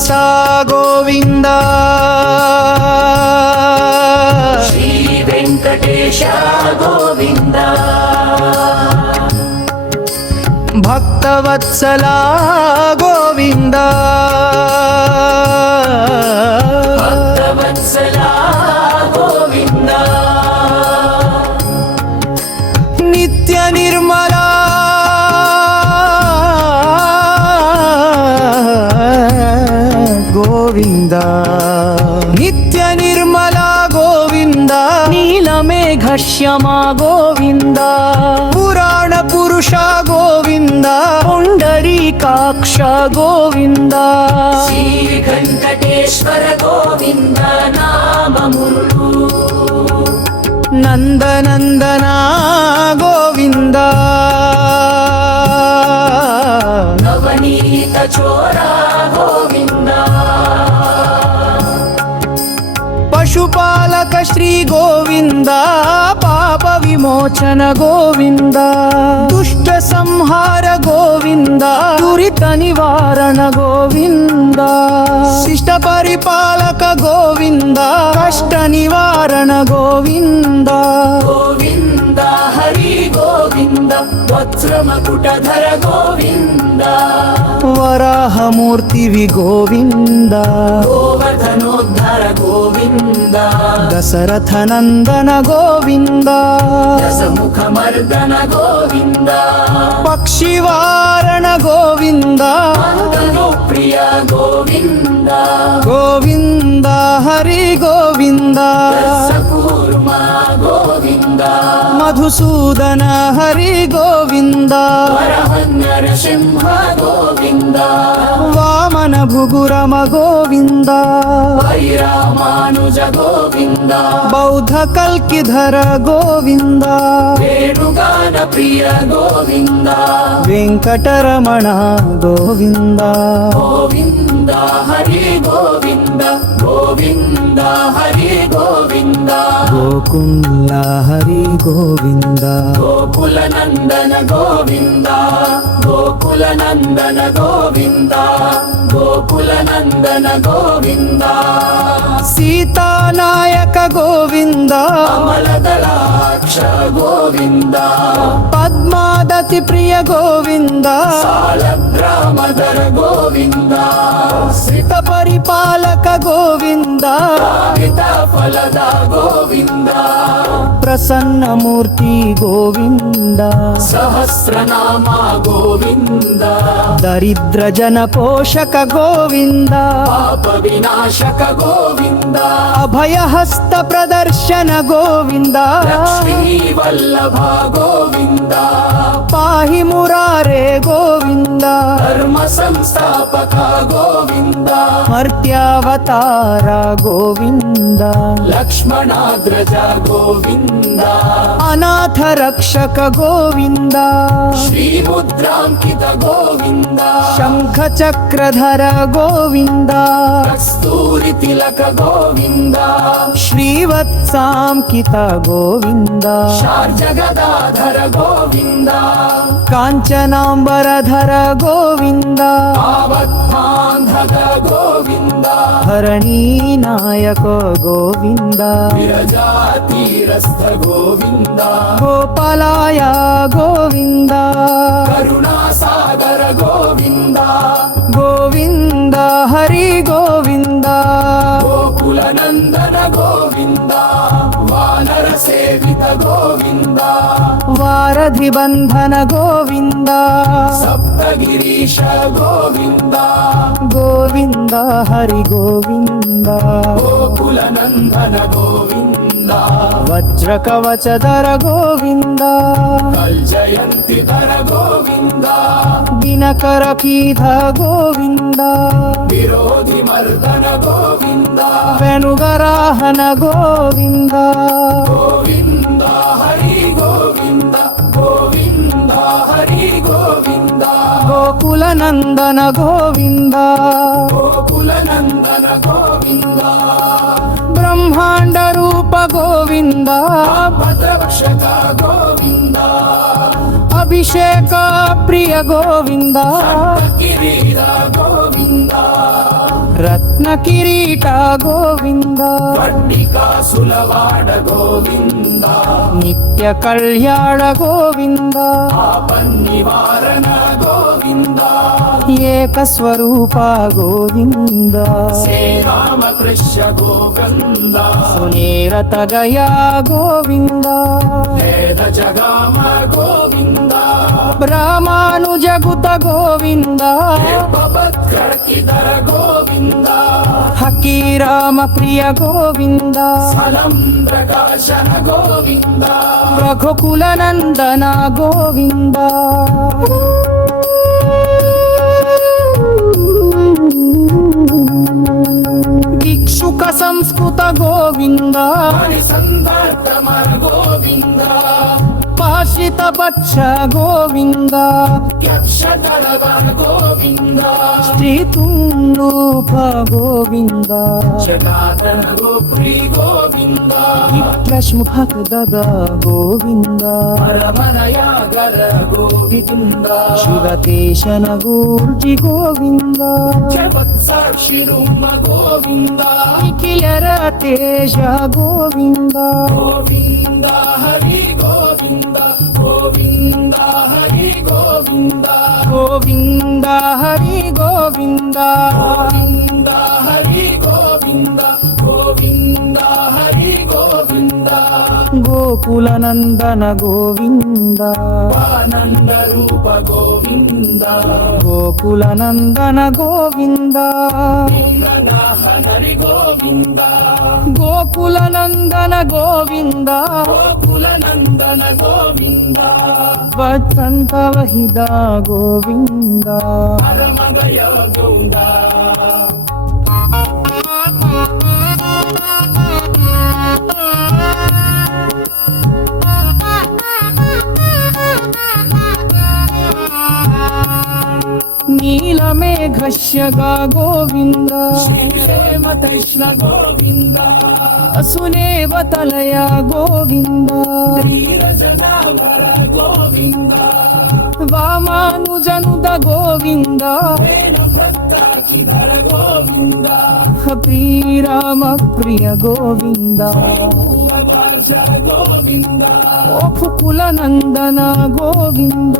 ಶ್ರೀನಿವಾಸ ಗೋವಿಂದ ಶ್ರೀ ವೆಂಕಟೇಶ ಗೋವಿಂದ ಭಕ್ತವತ್ಸಲ ಗೋವಿಂದ ಭಕ್ತವತ್ಸಲ ಗೋವಿಂದ ನಿತ್ಯ ನಿರ್ಮಲ ಗೋವಿಂದ ನಿತ್ಯ ನಿರ್ಮಲ ಗೋವಿಂದ ನೀಲಮೇಘ ಶ್ಯಾಮ ಗೋವಿಂದ ಪುರಾಣ ಪುರುಷ ಗೋವಿಂದ ಪುಂಡರೀಕಾಕ್ಷ ಗೋವಿಂದ ಶ್ರೀ ವೆಂಕಟೇಶ್ವರ ಗೋವಿಂದ ನಾಮ ಮುರುಳು ನಂದನಂದನ ಗೋವಿಂದ ನವನೀತ ಚೋರ ಗೋವಿಂದ ಪಶುಪಾಲಕ ಶ್ರೀ ಗೋವಿಂದ ಪಾಪ ವಿಮೋಚನ ಗೋವಿಂದ ದುಷ್ಟ ಸಂಹಾರ ಗೋವಿಂದ ದುರಿತ ನಿವಾರಣ ಗೋವಿಂದ ಶಿಷ್ಟ ಪರಿಪಾಲಕ ಗೋವಿಂದ ಕಷ್ಟ ನಿವಾರಣ ಗೋವಿಂದ ಗೋವಿಂದ ಹರಿ ಗೋವಿಂದ ವಜ್ರಮಕುಟಧರ ಗೋವಿಂದ ವರಾಹ ಮೂರ್ತಿವಿ ಗೋವಿಂದ ಗೋವರ್ಧನೋದ್ಧಾರ ಗೋವಿಂದ ದಶರಥ ನಂದನ ಗೋವಿಂದ ದಶಮುಖ ಮರ್ದನ ಗೋವಿಂದ ಪಕ್ಷಿವಾರಣ ಗೋವಿಂದ ಮಂಗಲೋ ಪ್ರಿಯ ಗೋವಿಂದ ಗೋವಿಂದ ಹರಿ ಗೋವಿಂದ ಕೂರ್ಮ ಗೋವಿಂದ ಮಧುಸೂದನ ಹರಿ ಗೋವಿಂದ ವರಹನ್ಯರ ಸಿಂಹ ಗೋವಿಂದ ವಾಮನ ಭೃಗುರಮ ಗೋವಿಂದ ವೈರಾಮಾನುಜ ಗೋವಿಂದ ಬೌದ್ಧ ಕಲ್ಕಿಧರ ಗೋವಿಂದ ವೇಣುಗಾನ ಪ್ರಿಯ ಗೋವಿಂದ ವೆಂಕಟರಮಣ ಗೋವಿಂದ ಗೋವಿಂದ ಹರಿ ಗೋವಿಂದ ಗೋವಿಂದ ಹರಿ ಗೋವಿಂದ ಗೋಕುಲ ಹರಿ ಗೋವಿಂದ ಗೋಕುಲ ನಂದನ ಗೋವಿಂದ ಗೋಕುಲ ನಂದನ ಗೋವಿಂದ ಗೋಕುಲ ನಂದನ ಗೋವಿಂದ ಸೀತಾನಾಯಕ ಗೋವಿಂದ ಕಮಲದಳಾಕ್ಷ ಗೋವಿಂದ ಪದ್ಮಾದತಿ ಪ್ರಿಯ ಗೋವಿಂದ ಸಾಲಗ್ರಾಮಧರ ಗೋವಿಂದ ಶ್ರಿತ ಪರಿಪಾಲಕ ಗೋವಿಂದ ಕಾಮಿತ ಫಲದ ಗೋವಿಂದ ಪ್ರಸನ್ನ ಮೂರ್ತಿ ಗೋವಿಂದ ಸಹಸ್ರನಾಮ ಗೋವಿಂದ ದರಿದ್ರ ಜನ ಪೋಷಕ ಗೋವಿಂದ ಪಾಪ ವಿನಾಶಕ ಗೋವಿಂದ ಅಭಯ ಹಸ್ತ ಪ್ರದರ್ಶನ ಗೋವಿಂದ ಲಕ್ಷ್ಮೀ ವಲ್ಲಭ ಗೋವಿಂದ ಪಾಹಿ ಮುರಾರೆ ಗೋವಿಂದ ಧರ್ಮ ಸಂಸ್ಥಾಪಕ ಗೋವಿಂದ ಮರ್ತ್ಯಾವತಾರ ಗೋವಿಂದ ಲಕ್ಷ್ಮಣಾಗ್ರಜ ಗೋವಿಂದ ಅನಾಥ ರಕ್ಷಕ ಗೋವಿಂದ ಶ್ರೀ ಮುದ್ರಾಂಕಿತ ಗೋವಿಂದ ಶಂಖ ಚಕ್ರಧರ ಗೋವಿಂದ ಕಸ್ತೂರಿ ತಿಲಕ ಗೋವಿಂದ ಶ್ರೀವತ್ಸಾಂಕಿತ ಗೋವಿಂದ ಶಾರ್ಜಗದಾಧರ ಗೋವಿಂದ ಕಾಂಚನಾಂಬರಧರ ಗೋವಿಂದ ಆವತ್ಮಾಂಧಕ ಗೋವಿಂದ ಹರಣಿ ನಾಯಕ ಗೋವಿಂದ ವಿರಜಾತೀರಸ್ಥ ಗೋವಿಂದ ಗೋಪಾಲಾಯ ಗೋವಿಂದ ಕರುಣಾಸಾಗರ ಗೋವಿಂದ ಗೋವಿಂದ ಹರಿ ಗೋವಿಂದ ಗೋಕುಲ ನಂದನ ಗೋವಿಂದ ವಾನರ ಸೇವಿತ ಗೋವಿಂದ ವಾರಧಿ ಬಂಧನ ಗೋವಿಂದ ಸಪ್ತಗಿರೀಶ ಗೋವಿಂದ ಗೋವಿಂದ ಹರಿ ಗೋವಿಂದ ಗೋಕುಲ ನಂದನ ಗೋವಿಂದ ವಜ್ರ ಕವಚಧರ ಗೋವಿಂದ ಕಲ್ಜಯಂತಿ ಧರ ಗೋವಿಂದ ದಿನಕರ ಪೀಠ ಗೋವಿಂದ ವಿರೋಧಿ ಮರ್ದನ ಗೋವಿಂದ ವೆನುಗರಾಹನ ಗೋವಿಂದ ಗೋವಿಂದ ಹರಿ ಗೋವಿಂದ ಗೋವಿಂದ ಹರಿ ಗೋವಿಂದ ಗೋಕುಲ ನಂದನ ಗೋವಿಂದ ಗೋಕುಲ ನಂದನ ಗೋವಿಂದ ಬ್ರಹ್ಮಾಂಡ ರೂಪ ಗೋವಿಂದ ಭದ್ರವಕ್ಷಕ ಗೋವಿಂದ ಅಭಿಷೇಕ ಪ್ರಿಯ ಗೋವಿಂದ ಕಿರೀರ ಗೋವಿಂದ రత్న కిరీట గోవింద వడ్డికాసులవాడ గోవింద నిత్య కళ్యాణ గోవింద ఆపన్నివారణ గోవింద ఏకస్వరూప గోవింద శ్రీరామకృష్ణ గోవింద సునేరత గయా గోవింద వేద జగామ గోవింద బ్రహ్మానుజగుత గోవింద భగవద్గర్కిధర గోవింద హకీరామ ప్రియ గోవింద ఫలం ప్రకాశన గోవింద రఘుకుల నందన గోవింద భిక్షుక సంస్కృత గోవింద మణి సందర్భమర గోవింద పాశిత పక్ష గోవింద యక్షధరవర గోవింద శ్రీతుండూప గోవింద జగాతన గోప్రీ గోవింద విప్రశ్ముఖ దద గోవింద పరమనయాగర గోవింద శివకేశన గూర్జి గోవింద జగత్సాక్షి రూమ గోవింద నిఖిలర తేజ గోవింద గోవింద హరి గోవింద గోవింద హరి గోవింద గోవింద హరి గోవింద గోవింద హరి గోవింద గోవింద హరి గోవింద గోకుల నందన గోవింద ఆనంద రూప గోవింద గోకుల నందన గోవింద హరి గోవింద గోకుల నందన గోవింద గోకుల నందన గోవింద వసంత వహిద గోవింద పరమగయ గౌంద నీలమేఘశ్యగా గోవింద శ్రీక్షేమ కృష్ణ గోవింద సునేవతలయ గోవింద క్రీడజనాభర గోవింద వామానుజనుద గోవింద వేణ భక్తాకిధర గోవింద శ్రీరామ ప్రియ గోవింద భూమవాజ గోవింద ఓఫుకుల నందన గోవింద